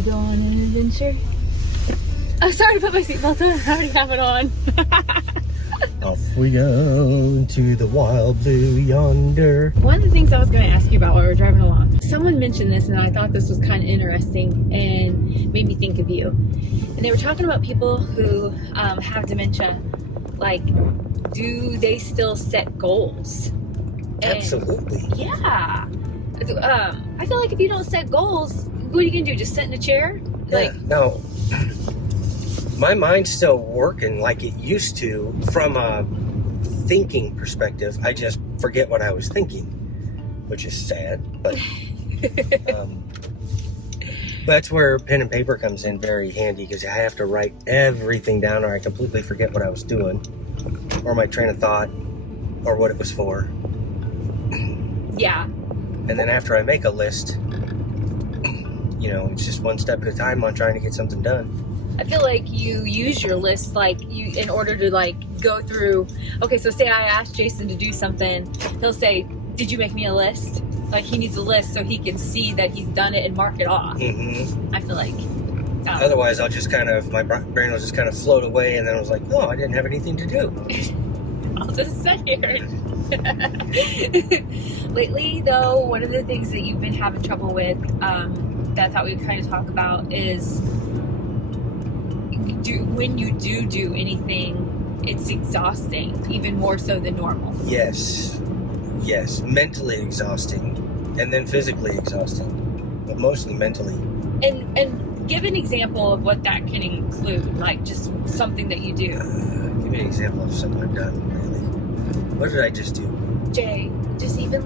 we go on an adventure? Oh, sorry to put my seatbelt on. I already have it on. Off we go to the wild blue yonder. One of the things I was going to ask you about while we were driving along, someone mentioned this and I thought this was kind of interesting and made me think of you. And they were talking about people who have dementia. Like, do they still set goals? And, Absolutely. yeah. I feel like if you don't set goals, what are you going to do? Just sit in a chair? Yeah, no. My mind's still working like it used to from a thinking perspective. I just forget what I was thinking, which is sad, but that's where pen and paper comes in very handy, because I have to write everything down or I completely forget what I was doing or my train of thought or what it was for. Yeah. And then after I make a list, it's just one step at a time on trying to get something done. I feel like you use your list in order to go through. Okay, so say I asked Jason to do something, he'll say, "Did you make me a list?" Like, he needs a list so he can see that he's done it and mark it off. Mm-hmm. I feel like. Otherwise, I'll just my brain will just kind of float away, and then I was like, "Oh, I didn't have anything to do." I'll just sit here. Lately, though, one of the things that you've been having trouble with, that I thought we would kind of talk about is. When you do anything, it's exhausting, even more so than normal. Yes, mentally exhausting, and then physically exhausting, but mostly mentally. And give an example of what that can include, like just something that you do. Give me an example of something I've done lately. What did I just do? Jay, just even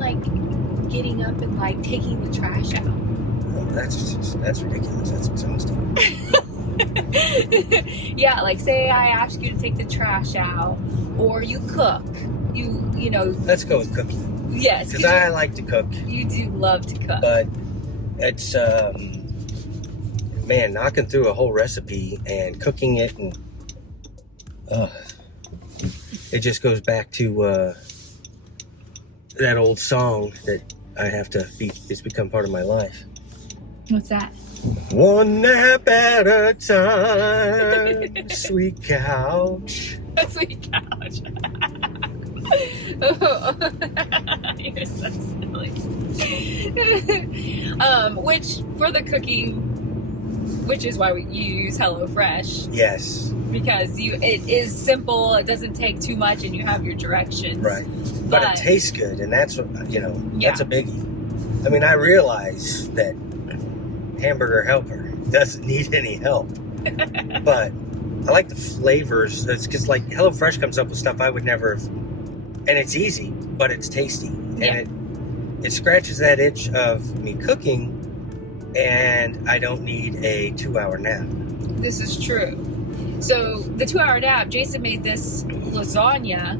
getting up and taking the trash out. Oh, that's ridiculous. That's exhausting. Yeah, say I ask you to take the trash out, or you cook. You know. Let's go with cooking. Yes, because I like to cook. You do love to cook, but it's knocking through a whole recipe and cooking it, and it just goes back to that old song that I have to be. It's become part of my life. What's that? One nap at a time, sweet couch. Sweet couch. Oh, you're so silly. Which for the cooking, which is why you use HelloFresh. Yes. Because it is simple. It doesn't take too much, and you have your directions. Right. But it tastes good, and that's what that's a biggie. I mean, I realize that Hamburger Helper doesn't need any help, but I like the flavors. It's because HelloFresh comes up with stuff I would never have, and it's easy, but it's tasty, and it scratches that itch of me cooking, and I don't need a 2-hour nap. This is true. So the 2-hour nap, Jason made this lasagna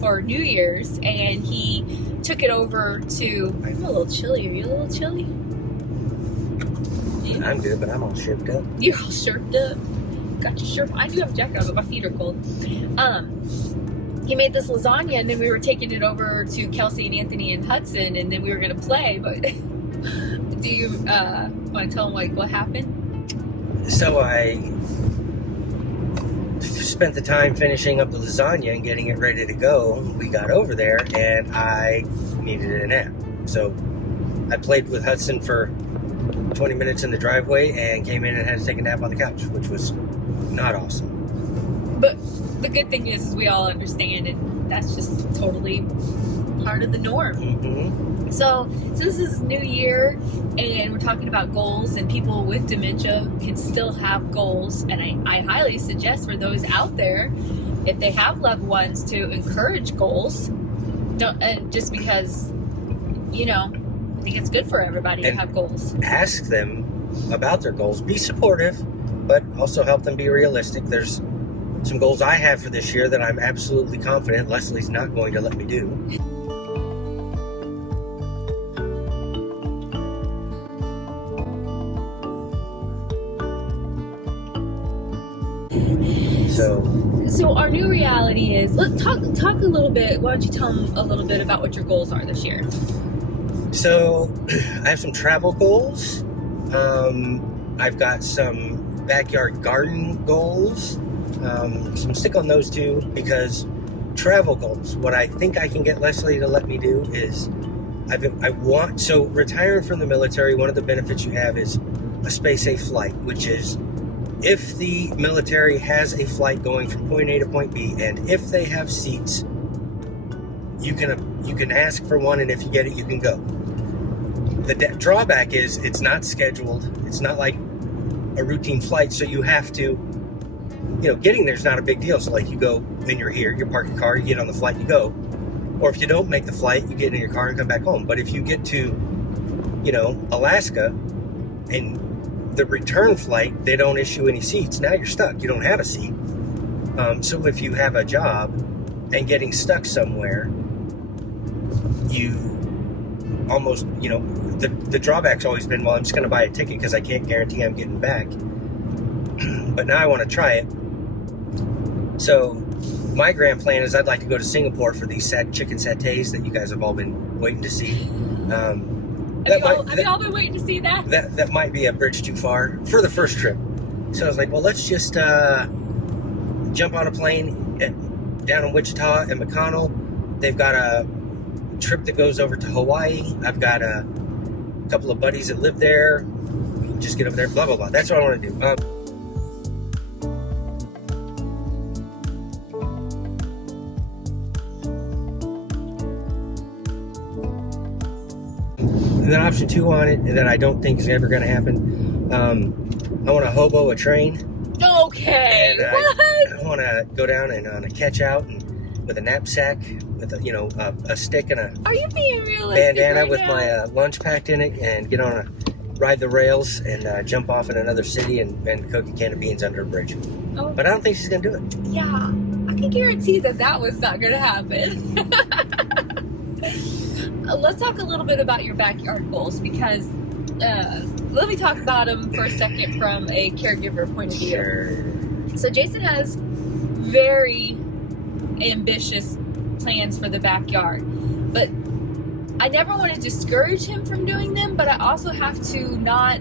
for New Year's, and he took it over to. I'm a little chilly. Are you a little chilly? I'm good, but I'm all shirked up. You're all shirked up. Got your shirt. I do have a jacket on, but my feet are cold. He made this lasagna, and then we were taking it over to Kelsey and Anthony and Hudson, and then we were going to play. But do you want to tell them what happened? So I spent the time finishing up the lasagna and getting it ready to go. We got over there, and I needed a nap. So I played with Hudson for 20 minutes in the driveway and came in and had to take a nap on the couch, which was not awesome. But the good thing is we all understand, and that's just totally part of the norm. Mm-hmm. So this is New Year, and we're talking about goals, and people with dementia can still have goals, and I highly suggest for those out there, if they have loved ones, to encourage goals. And just because, I think it's good for everybody to have goals. Ask them about their goals. Be supportive, but also help them be realistic. There's some goals I have for this year that I'm absolutely confident Leslie's not going to let me do. So our new reality is, let's talk a little bit. Why don't you tell them a little bit about what your goals are this year? So I have some travel goals. I've got some backyard garden goals. So I'm gonna stick on those two, because travel goals, what I think I can get Leslie to let me do is, so retiring from the military, one of the benefits you have is a space safe flight, which is if the military has a flight going from point A to point B, and if they have seats, you can ask for one, and if you get it, you can go. The drawback is it's not scheduled. It's not like a routine flight, so you have to, getting there's not a big deal. So like you go and you're here, you park your car, you get on the flight, you go. Or if you don't make the flight, you get in your car and come back home. But if you get to, Alaska, and the return flight, they don't issue any seats. Now you're stuck. You don't have a seat. So if you have a job and getting stuck somewhere, you almost, the drawback's always been, well, I'm just going to buy a ticket because I can't guarantee I'm getting back. But now I want to try it. So my grand plan is I'd like to go to Singapore for these chicken satays that you guys have all been waiting to see. Have you all been waiting to see that? That might be a bridge too far for the first trip. So I was like, well, let's just jump on a plane down in Wichita and McConnell. They've got a trip that goes over to Hawaii. I've got a couple of buddies that live there. We can just get over there, blah, blah, blah. That's what I want to do. And then option 2 on it that I don't think is ever going to happen. I want to hobo a train. Okay. And what? I want to go down and on a catch out and with a knapsack with a stick and a Are you being realistic bandana right with now? my lunch packed in it, and get on ride the rails and jump off in another city and cook a can of beans under a bridge. Oh. But I don't think she's going to do it. Yeah, I can guarantee that was not going to happen. Let's talk a little bit about your backyard goals, because let me talk about them for a second from a caregiver point of view. Sure. So Jason has very ambitious plans for the backyard, but I never want to discourage him from doing them, but I also have to not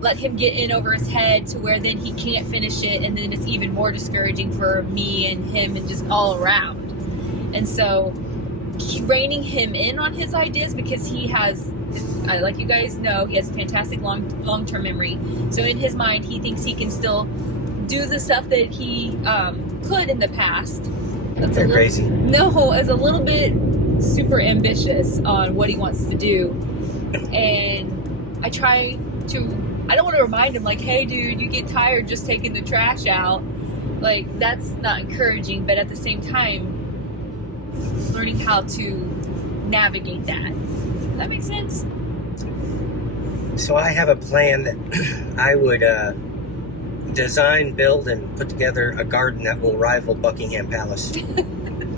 let him get in over his head to where then he can't finish it, and then it's even more discouraging for me and him and just all around. And so reining him in on his ideas, because he has, like you guys know, he has a fantastic long-term memory. So in his mind, he thinks he can still do the stuff that he could in the past. They're crazy. No, is a little bit super ambitious on what he wants to do. And I don't want to remind him, like, hey dude, you get tired just taking the trash out. Like, that's not encouraging, but at the same time, learning how to navigate that. Does that make sense? So I have a plan that I would design, build, and put together a garden that will rival Buckingham Palace.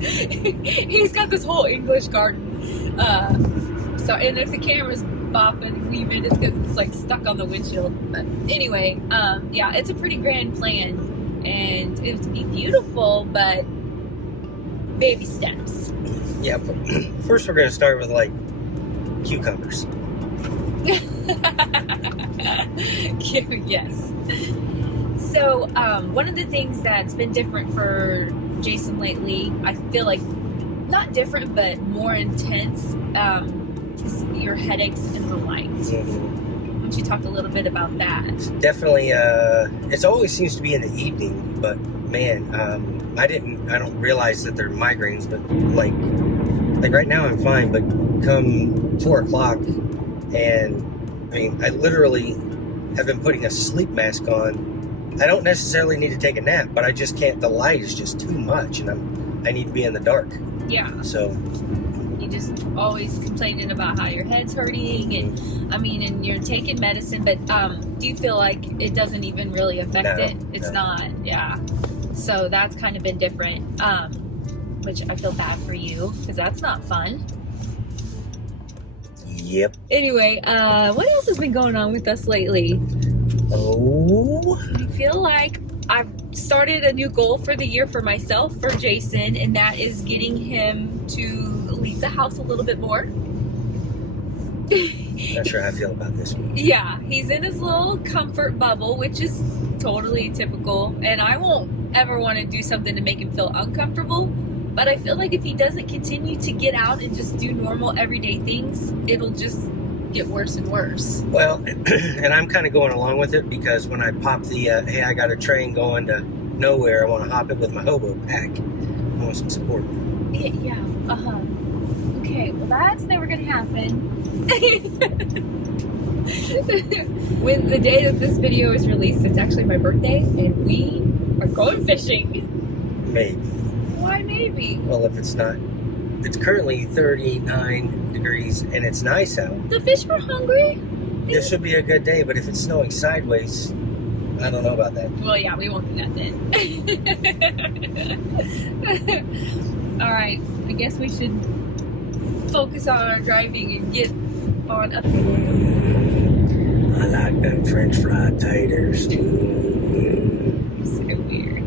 He's got this whole English garden. And if the camera's bopping and weaving, it's because it's like stuck on the windshield. But anyway, yeah, it's a pretty grand plan, and it would be beautiful, but baby steps. Yeah, but first we're going to start with like cucumbers. Yes. So, one of the things that's been different for Jason lately, I feel like not different, but more intense, is your headaches and the light. Mm-hmm. Why don't you talk a little bit about that? It's definitely, it always seems to be in the evening, but man, I don't realize that they're migraines, but like right now I'm fine, but come 4 o'clock, and I mean, I literally have been putting a sleep mask on. I don't necessarily need to take a nap, but I just can't, the light is just too much, and I need to be in the dark. Yeah. So you just always complaining about how your head's hurting, and and you're taking medicine, but do you feel like it doesn't even really affect it? It's not. Yeah. So that's kind of been different, which I feel bad for you, because that's not fun. Yep. Anyway, what else has been going on with us lately? Oh, I feel like I've started a new goal for the year for myself, for Jason, and that is getting him to leave the house a little bit more. Not sure how I feel about this one. Yeah, he's in his little comfort bubble, which is totally typical. And I won't ever want to do something to make him feel uncomfortable. But I feel like if he doesn't continue to get out and just do normal everyday things, it'll just get worse and worse. Well, and I'm kind of going along with it because when I pop the, hey, I got a train going to nowhere, I want to hop it with my hobo pack. I want some support. Yeah, okay, well that's never gonna happen. When the day that this video is released, it's actually my birthday, and we are going fishing. Maybe. Why maybe? Well, if it's not, it's currently 39 degrees and it's nice out. The fish are hungry. This should be a good day, but if it's snowing sideways, I don't know about that. Well, yeah, we won't do that then. All right, I guess we should focus on our driving and get on up. I like them French fry taters too. So weird.